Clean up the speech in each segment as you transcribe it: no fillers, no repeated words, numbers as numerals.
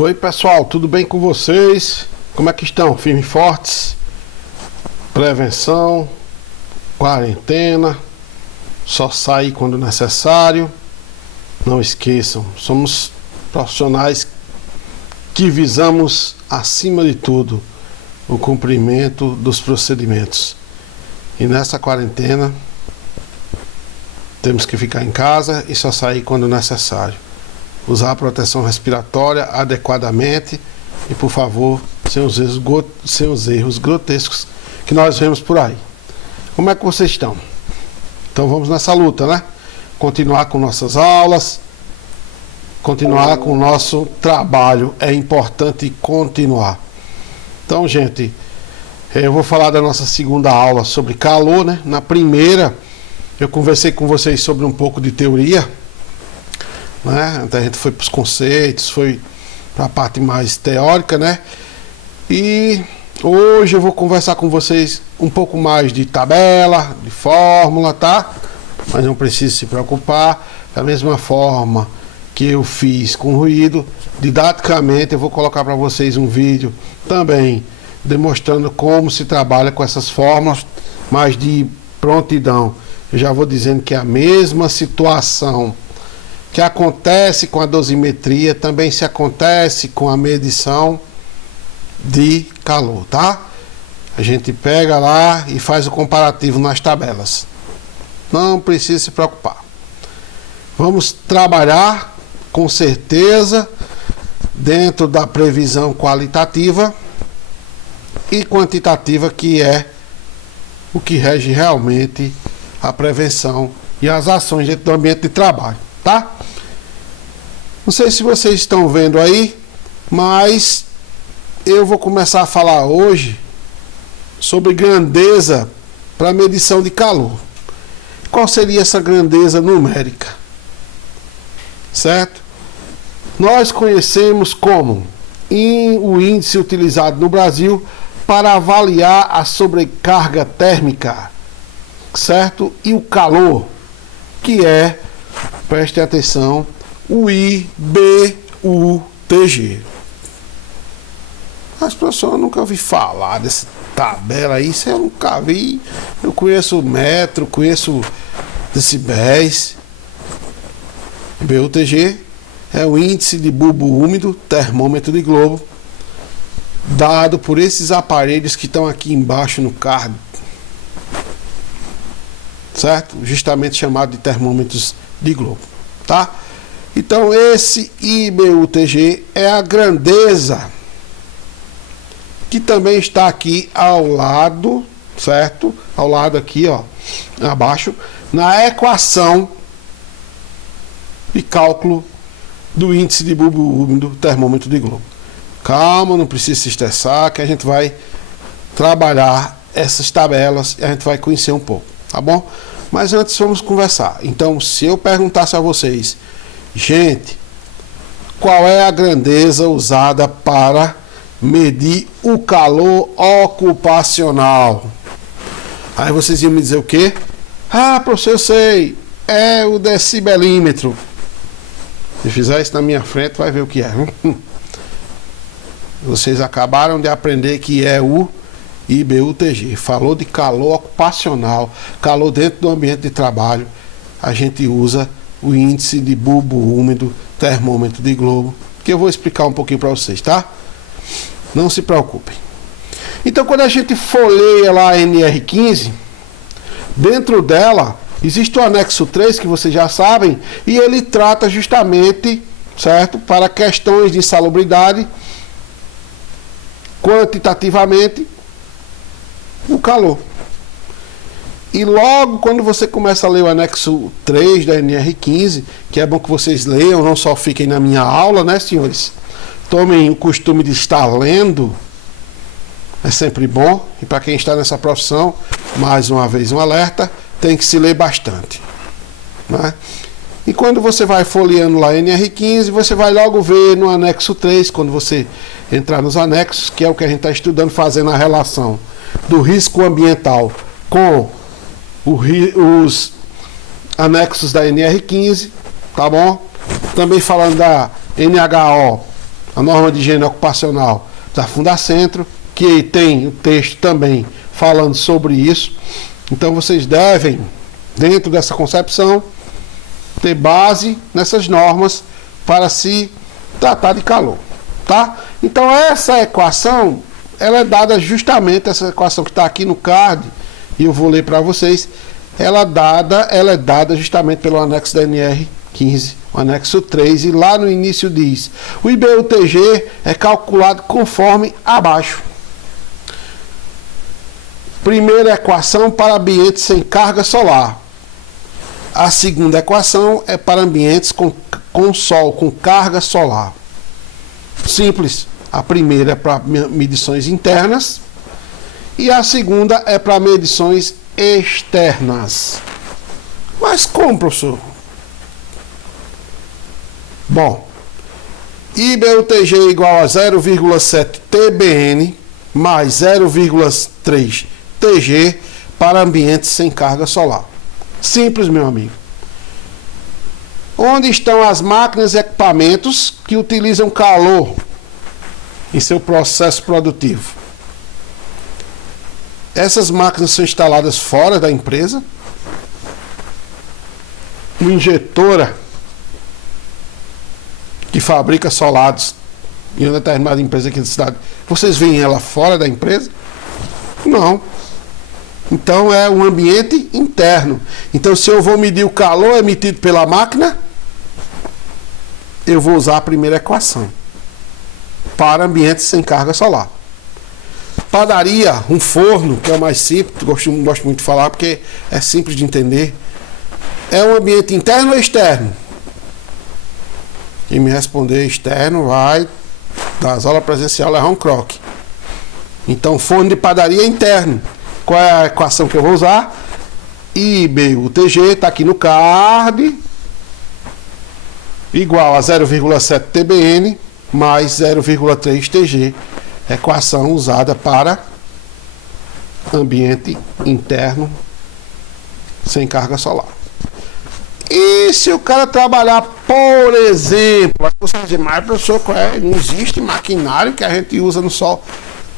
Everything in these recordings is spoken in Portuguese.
Oi pessoal, tudo bem com vocês? Como é que estão? Firmes e fortes? Prevenção, quarentena, só sair quando necessário. Não esqueçam, somos profissionais que visamos, acima de tudo, o cumprimento dos procedimentos. E nessa quarentena, temos que ficar em casa e só sair quando necessário. Usar a proteção respiratória adequadamente e, por favor, sem os erros grotescos que nós vemos por aí. Como é que vocês estão? Então vamos nessa luta, né? Continuar com nossas aulas, continuar com o nosso trabalho. É importante continuar. Então, gente, eu vou falar da nossa segunda aula sobre calor, né? Na primeira, eu conversei com vocês sobre um pouco de teoria, né? Então a gente foi para os conceitos, foi para a parte mais teórica, né? E hoje eu vou conversar com vocês um pouco mais de tabela, de fórmula, tá? Mas não precisa se preocupar. Da mesma forma que eu fiz com ruído, didaticamente eu vou colocar para vocês um vídeo também demonstrando como se trabalha com essas fórmulas, mas de prontidão. Eu já vou dizendo que é a mesma situação que acontece com a dosimetria, também se acontece com a medição de calor, tá? A gente pega lá e faz o comparativo nas tabelas. Não precisa se preocupar. Vamos trabalhar com certeza dentro da previsão qualitativa e quantitativa, que é o que rege realmente a prevenção e as ações dentro do ambiente de trabalho, tá? Não sei se vocês estão vendo aí, mas eu vou começar a falar hoje sobre grandeza para medição de calor. Qual seria essa grandeza numérica? Certo? Nós conhecemos como o índice utilizado no Brasil para avaliar a sobrecarga térmica, certo? E o calor, que é, preste atenção, o IBUTG. As pessoas nunca ouviram falar dessa tabela aí, isso eu nunca vi. Eu conheço metro, conheço decibéis. IBUTG é o índice de bulbo úmido, termômetro de globo, dado por esses aparelhos que estão aqui embaixo no card, certo? Justamente chamado de termômetros de globo, tá? Então esse IBUTG é a grandeza que também está aqui ao lado, certo? Ao lado aqui, ó, abaixo, na equação de cálculo do índice de bulbo úmido, termômetro de globo. Calma, não precisa se estressar, que a gente vai trabalhar essas tabelas e a gente vai conhecer um pouco, tá bom? Mas antes vamos conversar. Então, se eu perguntasse a vocês, gente, qual é a grandeza usada para medir o calor ocupacional? Aí vocês iam me dizer o quê? Ah, professor, eu sei, é o decibelímetro. Se fizer isso na minha frente, vai ver o que é. Vocês acabaram de aprender que é o IBUTG. Falou de calor ocupacional, calor dentro do ambiente de trabalho. A gente usa o índice de bulbo úmido, termômetro de globo, que eu vou explicar um pouquinho para vocês, tá? Não se preocupem. Então, quando a gente folheia lá a NR15, dentro dela existe o anexo 3, que vocês já sabem, e ele trata justamente, certo, para questões de insalubridade, quantitativamente, o calor. E logo quando você começa a ler o anexo 3 da NR15, que é bom que vocês leiam, não só fiquem na minha aula, né, senhores? Tomem o costume de estar lendo, é sempre bom. E para quem está nessa profissão, mais uma vez um alerta, tem que se ler bastante, né? E quando você vai folheando lá NR15, você vai logo ver no anexo 3, quando você entrar nos anexos, que é o que a gente está estudando, fazendo a relação do risco ambiental com os anexos da NR15, tá bom? Também falando da NHO, a norma de higiene ocupacional da Fundacentro, que tem o texto também falando sobre isso. Então vocês devem, dentro dessa concepção, ter base nessas normas para se tratar de calor, tá? Então essa equação, ela é dada justamente, essa equação que está aqui no card, e eu vou ler para vocês, ela é dada justamente pelo anexo da NR 15, o anexo 3, e lá no início diz: o IBUTG é calculado conforme abaixo. Primeira equação para ambientes sem carga solar. A segunda equação é para ambientes com sol, com carga solar. Simples. A primeira é para medições internas e a segunda é para medições externas. Mas como, professor? Bom, IBUTG igual a 0,7 TBN mais 0,3 TG para ambientes sem carga solar. Simples, meu amigo. Onde estão as máquinas e equipamentos que utilizam calor em seu processo produtivo? Essas máquinas são instaladas fora da empresa. Uma injetora que fabrica solados em uma determinada empresa aqui da cidade, vocês veem ela fora da empresa? Não. Então é um ambiente interno. Então, se eu vou medir o calor emitido pela máquina, eu vou usar a primeira equação para ambientes sem carga solar. Padaria, um forno, que é o mais simples, gosto muito de falar porque é simples de entender. É um ambiente interno ou externo? Quem me responder externo vai das aulas presenciais levar um croque. Então, forno de padaria é interno. Qual é a equação que eu vou usar? IBUTG, está aqui no card, igual a 0,7 TBN mais 0,3 TG. Equação usada para ambiente interno sem carga solar. E se o cara trabalhar, por exemplo, você dizer, mas professor, não existe maquinário que a gente usa no sol?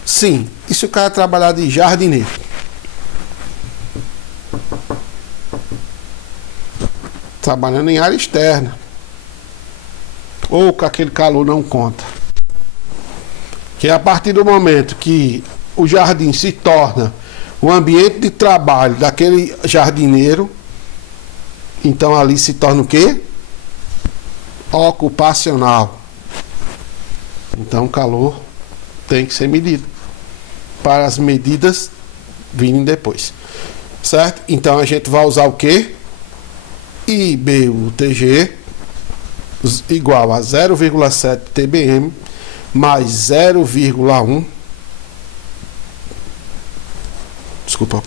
Sim. E se o cara trabalhar de jardineiro? Trabalhando em área externa, ou com aquele calor não conta, que a partir do momento que o jardim se torna o ambiente de trabalho daquele jardineiro, então ali se torna o quê? Ocupacional. Então o calor tem que ser medido, para as medidas virem depois, certo? Então a gente vai usar o quê? IBUTG igual a 0,7 TBM mais 0,1. Desculpa.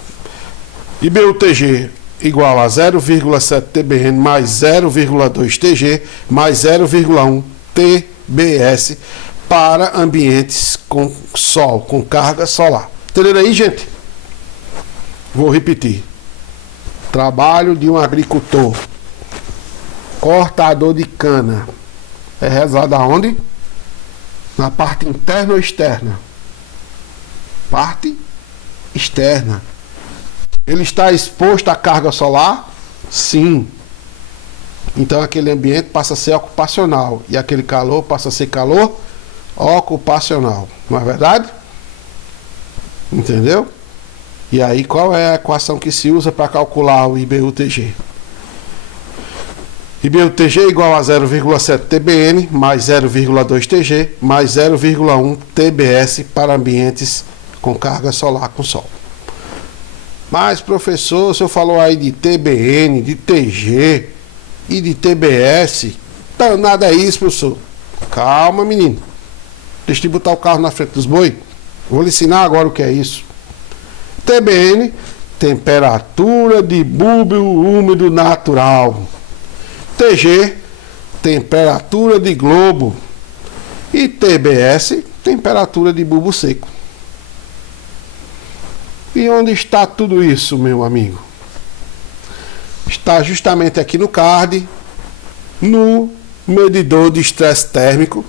IBUTG igual a 0,7 TBN mais 0,2 TG mais 0,1 TBS para ambientes com sol, com carga solar. Entenderam aí, gente? Vou repetir. Trabalho de um agricultor, cortador de cana, é realizado aonde? Na parte interna ou externa? Parte externa. Ele está exposto à carga solar? Sim. Então aquele ambiente passa a ser ocupacional e aquele calor passa a ser calor ocupacional. Não é verdade? Entendeu? E aí qual é a equação que se usa para calcular o IBUTG? IBUTG igual a 0,7 TBN mais 0,2 TG mais 0,1 TBS para ambientes com carga solar com sol. Mas, professor, o senhor falou aí de TBN, de TG e de TBS. Então, nada é isso, professor. Calma, menino. Deixa eu botar o carro na frente dos boi. Vou lhe ensinar agora o que é isso. TBN, temperatura de bulbo úmido natural. TG, temperatura de globo. E TBS, temperatura de bulbo seco. E onde está tudo isso, meu amigo? Está justamente aqui no card, no medidor de estresse térmico,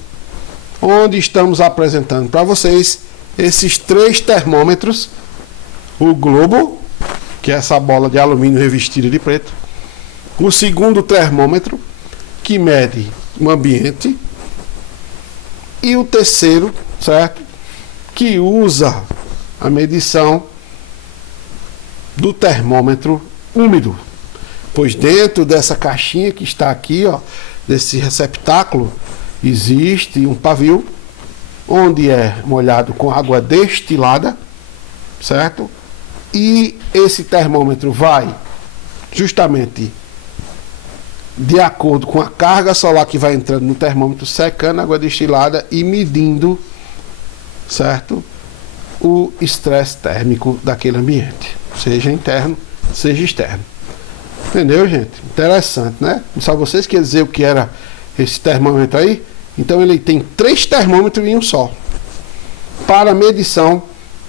onde estamos apresentando para vocês esses 3 termômetros, o globo, que é essa bola de alumínio revestida de preto, o segundo termômetro, que mede o ambiente, e o terceiro, certo, que usa a medição do termômetro úmido, pois dentro dessa caixinha que está aqui, ó, desse receptáculo, existe um pavio onde é molhado com água destilada, certo? E esse termômetro vai justamente de acordo com a carga solar que vai entrando no termômetro, secando a água destilada e medindo, certo, o estresse térmico daquele ambiente, seja interno, seja externo. Entendeu, gente? Interessante, né? Só vocês querem dizer o que era esse termômetro aí? Então ele tem 3 termômetros em um só, para medição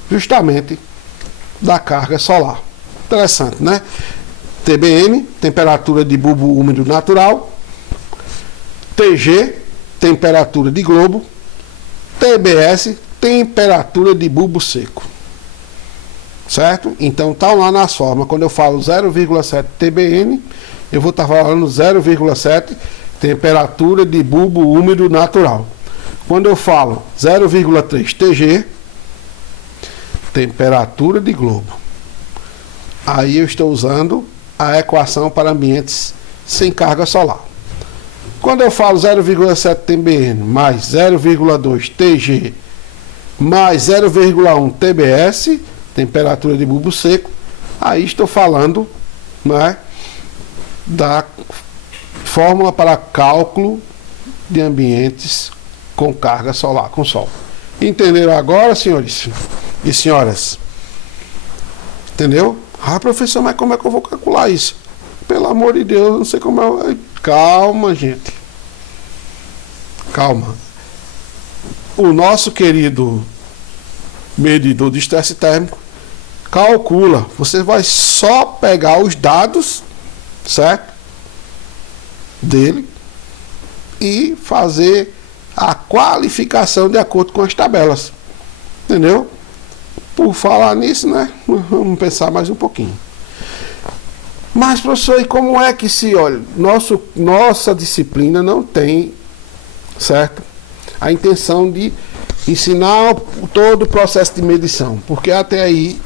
justamente da carga solar. Interessante, né? TBM, temperatura de bulbo úmido natural. TG, temperatura de globo. TBS, temperatura de bulbo seco. Certo? Então tá lá nas formas. Quando eu falo 0,7 TBN, eu vou estar falando 0,7 temperatura de bulbo úmido natural. Quando eu falo 0,3 TG, temperatura de globo, aí eu estou usando a equação para ambientes sem carga solar. Quando eu falo 0,7 TBN mais 0,2 TG mais 0,1 TBS, temperatura de bulbo seco, aí estou falando, né, da fórmula para cálculo de ambientes com carga solar, com sol. Entenderam agora, senhores e senhoras? Entendeu? Ah, professor, mas como é que eu vou calcular isso? Pelo amor de Deus, não sei como é. Calma, gente. Calma. O nosso querido medidor de estresse térmico calcula. Você vai só pegar os dados, certo, dele e fazer a qualificação de acordo com as tabelas. Entendeu? Por falar nisso, né? Vamos pensar mais um pouquinho. Mas, professor, e como é que se, olha, nossa disciplina não tem, certo, a intenção de ensinar todo o processo de medição, porque até aí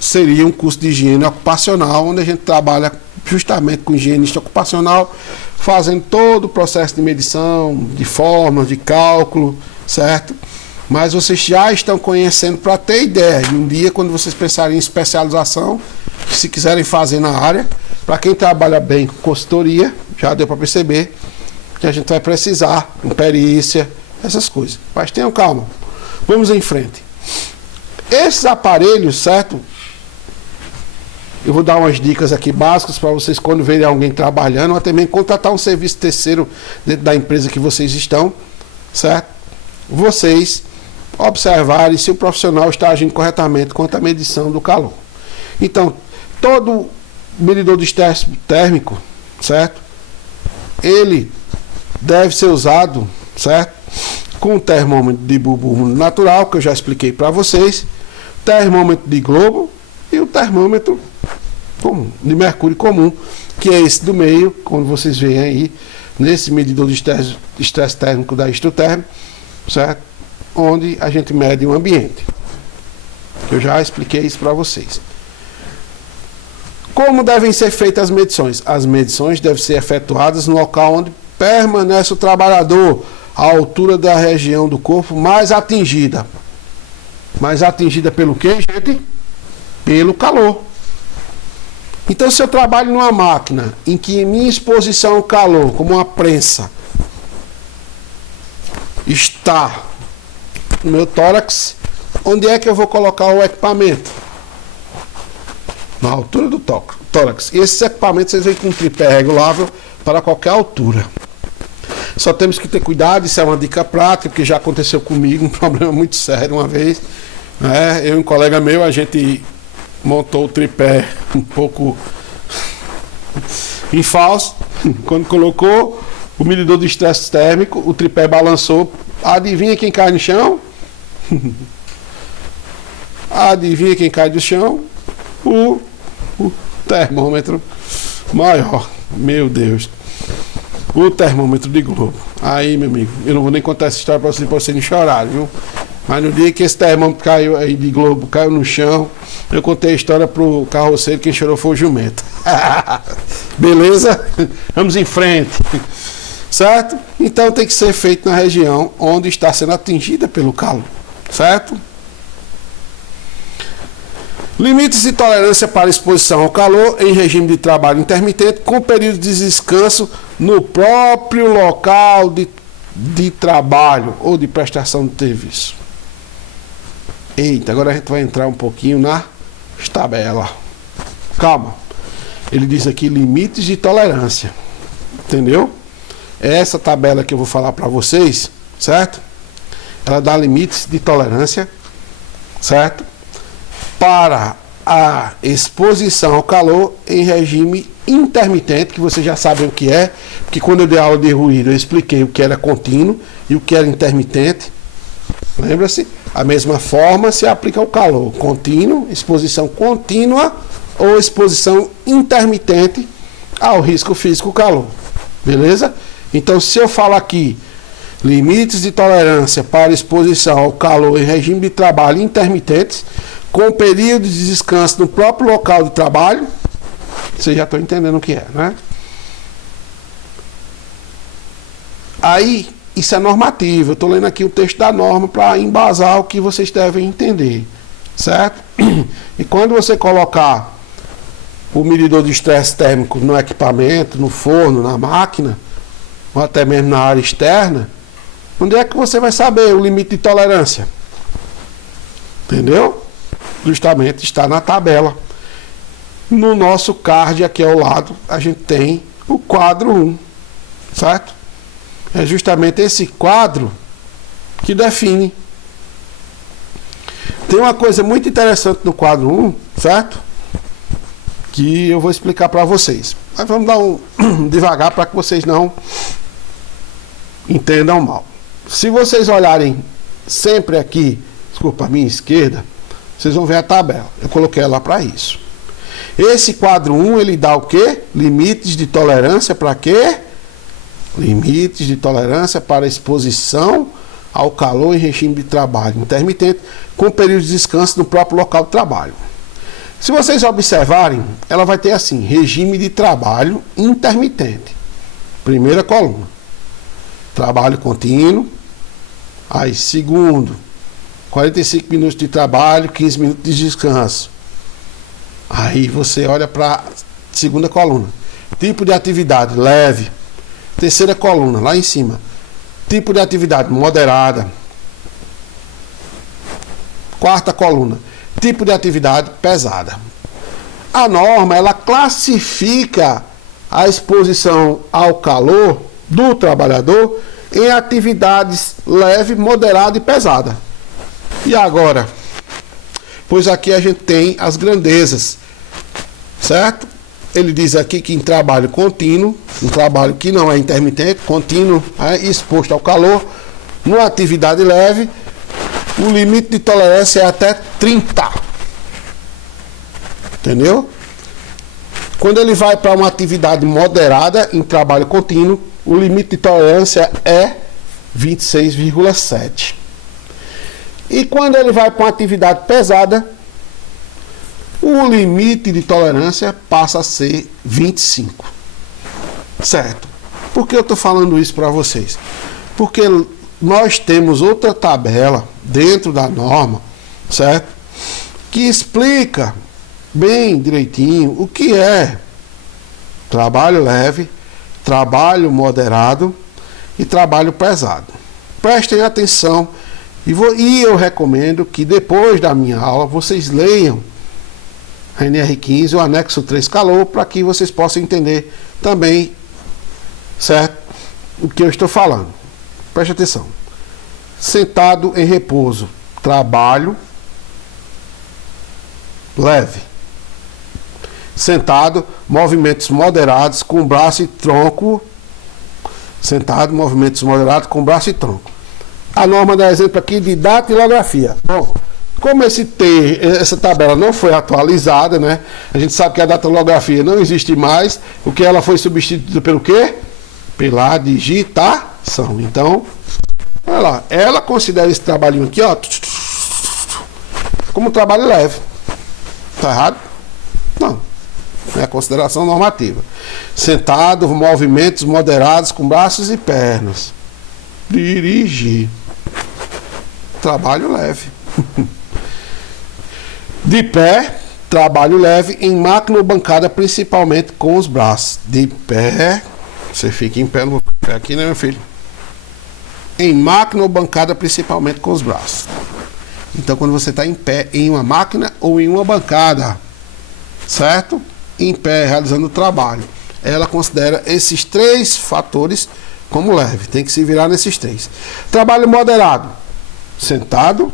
seria um curso de higiene ocupacional, onde a gente trabalha justamente com higienista ocupacional, fazendo todo o processo de medição, de formas, de cálculo, certo? Mas vocês já estão conhecendo para ter ideia. E um dia, quando vocês pensarem em especialização, se quiserem fazer na área, para quem trabalha bem com consultoria, já deu para perceber que a gente vai precisar de perícia, essas coisas. Mas tenham calma. Vamos em frente. Esses aparelhos, certo? Eu vou dar umas dicas aqui básicas para vocês, quando verem alguém trabalhando, ou até mesmo contratar um serviço terceiro dentro da empresa que vocês estão, certo? Vocês observarem se o profissional está agindo corretamente quanto à medição do calor. Então, todo medidor de estresse térmico, certo? Ele deve ser usado, certo? Com o termômetro de bulbo úmido natural, que eu já expliquei para vocês, termômetro de globo e o termômetro comum, de mercúrio comum, que é esse do meio, quando vocês veem aí, nesse medidor de estresse térmico da Extruterm, certo? Onde a gente mede o ambiente. Eu já expliquei isso para vocês. Como devem ser feitas as medições? As medições devem ser efetuadas no local onde permanece o trabalhador, à altura da região do corpo mais atingida. Mais atingida pelo quê, gente? Pelo calor. Então, se eu trabalho numa máquina em que minha exposição ao calor, como uma prensa, está no meu tórax, onde é que eu vou colocar o equipamento? Na altura do tórax. E esses equipamentos vocês vêm com um tripé regulável para qualquer altura. Só temos que ter cuidado, isso é uma dica prática, porque já aconteceu comigo, um problema muito sério uma vez. Né? Eu e um colega meu, a gente montou o tripé um pouco em falso. Quando colocou o medidor de estresse térmico, o tripé balançou Adivinha quem cai no chão? Adivinha quem cai do chão? O termômetro maior. Meu Deus. O termômetro de globo. Aí, meu amigo, eu não vou nem contar essa história pra vocês não chorarem, viu? Mas no dia que esse termômetro caiu aí de globo, caiu no chão, eu contei a história pro carroceiro, quem chorou foi o jumento. Beleza? Vamos em frente. Certo? Então tem que ser feito na região onde está sendo atingida pelo calor. Certo? Limites de tolerância para exposição ao calor em regime de trabalho intermitente com período de descanso no próprio local de trabalho ou de prestação de serviço. Eita, agora a gente vai entrar um pouquinho na tabela. Calma. Ele diz aqui limites de tolerância. Entendeu? Essa tabela que eu vou falar para vocês, certo? Ela dá limites de tolerância, certo? Para a exposição ao calor em regime intermitente, que vocês já sabem o que é, porque quando eu dei aula de ruído eu expliquei o que era contínuo e o que era intermitente. Lembra-se? A mesma forma se aplica ao calor, contínuo, exposição contínua ou exposição intermitente ao risco físico calor. Beleza? Então, se eu falo aqui limites de tolerância para exposição ao calor em regime de trabalho intermitentes, com período de descanso no próprio local de trabalho, vocês já estão entendendo o que é, né? Aí, isso é normativo. Eu estou lendo aqui o texto da norma para embasar o que vocês devem entender, certo? E quando você colocar o medidor de estresse térmico no equipamento, no forno, na máquina, ou até mesmo na área externa, onde é que você vai saber o limite de tolerância? Entendeu? Justamente está na tabela. No nosso card aqui ao lado, a gente tem o quadro 1, certo? É justamente esse quadro que define. Tem uma coisa muito interessante no quadro 1, certo? Que eu vou explicar para vocês. Mas vamos dar devagar para que vocês não entendam mal. Se vocês olharem sempre aqui, desculpa, à minha esquerda, vocês vão ver a tabela. Eu coloquei ela para isso. Esse quadro 1, ele dá o quê? Limites de tolerância para quê? Limites de tolerância para exposição ao calor em regime de trabalho intermitente com período de descanso no próprio local de trabalho. Se vocês observarem, ela vai ter assim, regime de trabalho intermitente. Primeira coluna. Trabalho contínuo. Aí, segundo, 45 minutos de trabalho, 15 minutos de descanso. Aí você olha para a segunda coluna. Tipo de atividade leve. Terceira coluna, lá em cima. Tipo de atividade moderada. Quarta coluna. Tipo de atividade pesada. A norma, ela classifica a exposição ao calor do trabalhador em atividades leve, moderada e pesada. E agora? Pois aqui a gente tem as grandezas, certo? Ele diz aqui que em trabalho contínuo, um trabalho que não é intermitente, contínuo, exposto ao calor, numa atividade leve, o limite de tolerância é até 30. Entendeu? Quando ele vai para uma atividade moderada, em trabalho contínuo, o limite de tolerância é 26,7. E quando ele vai para uma atividade pesada, o limite de tolerância passa a ser 25. Certo? Por que eu estou falando isso para vocês? Porque nós temos outra tabela dentro da norma, certo? Que explica bem direitinho o que é trabalho leve, trabalho moderado e trabalho pesado. Prestem atenção e eu recomendo que depois da minha aula vocês leiam a NR15, o anexo 3 calor, para que vocês possam entender também, certo, o que eu estou falando. Preste atenção. Sentado em repouso, trabalho leve. Sentado, movimentos moderados com braço e tronco. Sentado, movimentos moderados com braço e tronco. A norma dá exemplo aqui de datilografia. Bom, como essa tabela não foi atualizada, né? A gente sabe que a datilografia não existe mais. O que ela foi substituída pelo quê? Pela digitação. Então, olha lá, ela considera esse trabalhinho aqui, ó, como trabalho leve. Tá errado? Não. É a consideração normativa. Sentado, movimentos moderados com braços e pernas. Dirigir. Trabalho leve. De pé, trabalho leve em máquina ou bancada, principalmente com os braços. De pé, você fica em pé, no pé aqui, né, meu filho? Em máquina ou bancada, principalmente com os braços. Então, quando você está em pé em uma máquina ou em uma bancada, certo? Em pé, realizando o trabalho, ela considera esses 3 fatores como leve. Tem que se virar nesses 3. Trabalho moderado, sentado,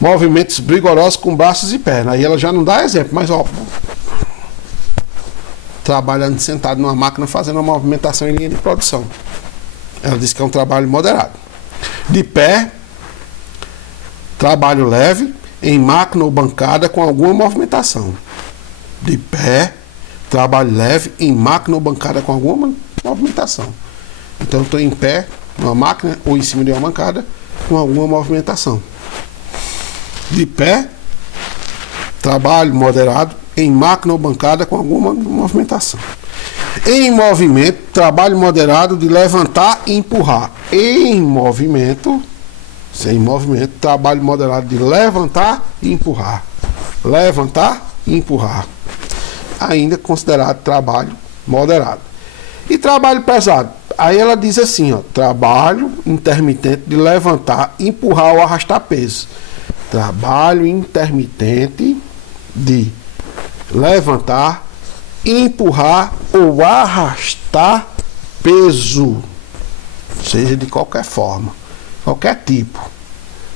movimentos vigorosos com braços e pernas. Aí ela já não dá exemplo, mas ó, trabalhando sentado numa máquina, fazendo uma movimentação em linha de produção. Ela diz que é um trabalho moderado. De pé, trabalho leve em máquina ou bancada com alguma movimentação. De pé, trabalho leve em máquina ou bancada com alguma movimentação. Então eu estou em pé numa máquina ou em cima de uma bancada com alguma movimentação. De pé, trabalho moderado em máquina ou bancada com alguma movimentação. Em movimento, trabalho moderado de levantar e empurrar. Em movimento, trabalho moderado de levantar e empurrar. Levantar e empurrar. Ainda considerado trabalho moderado. E trabalho pesado. Aí ela diz assim, ó, trabalho intermitente de levantar, empurrar ou arrastar peso. Trabalho intermitente de levantar, empurrar ou arrastar peso, seja de qualquer forma, qualquer tipo,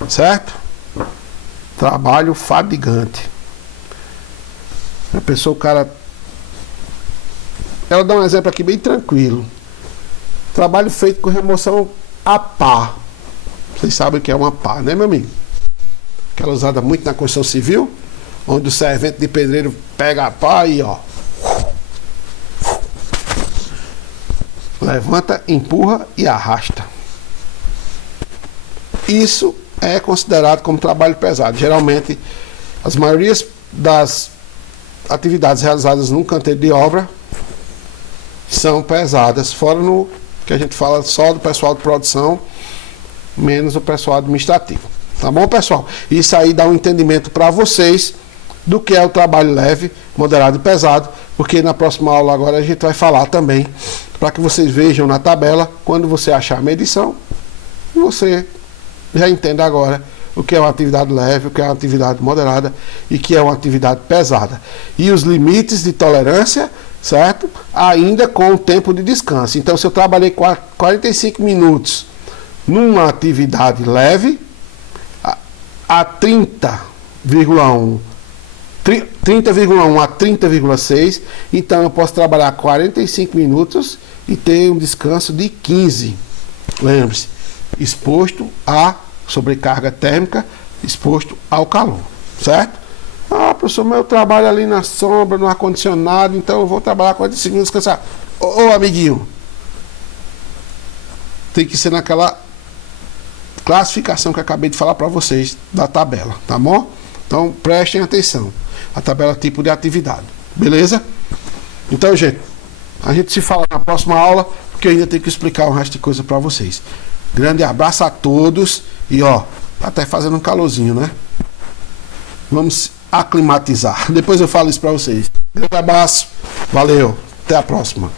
certo? Trabalho fadigante. A pessoa, o cara, ela dá um exemplo aqui bem tranquilo. Trabalho feito com remoção a pá. Vocês sabem o que é uma pá, né, meu amigo? Aquela usada muito na construção civil, onde o servente de pedreiro pega a pá e ó, levanta, empurra e arrasta. Isso é considerado como trabalho pesado. Geralmente, as maiorias das atividades realizadas num canteiro de obra são pesadas, fora no que a gente fala só do pessoal de produção, menos o pessoal administrativo. Tá bom, pessoal? Isso aí dá um entendimento para vocês do que é o trabalho leve, moderado e pesado, porque na próxima aula agora a gente vai falar também, para que vocês vejam na tabela, quando você achar a medição, você já entende agora o que é uma atividade leve, o que é uma atividade moderada e o que é uma atividade pesada. E os limites de tolerância, certo? Ainda com o tempo de descanso. Então, se eu trabalhei 45 minutos numa atividade leve, a 30,1 a 30,6, então eu posso trabalhar 45 minutos e ter um descanso de 15. Lembre-se, exposto a sobrecarga térmica, exposto ao calor, certo? Ah, professor, meu trabalho ali na sombra, no ar-condicionado, então eu vou trabalhar 45 minutos descansar. Ô, amiguinho, tem que ser naquela classificação que eu acabei de falar para vocês da tabela, tá bom? Então prestem atenção. A tabela tipo de atividade, beleza? Então, gente, a gente se fala na próxima aula, porque eu ainda tenho que explicar o resto de coisa para vocês. Grande abraço a todos e ó, tá até fazendo um calorzinho, né? Vamos aclimatizar. Depois eu falo isso para vocês. Grande abraço, valeu, até a próxima.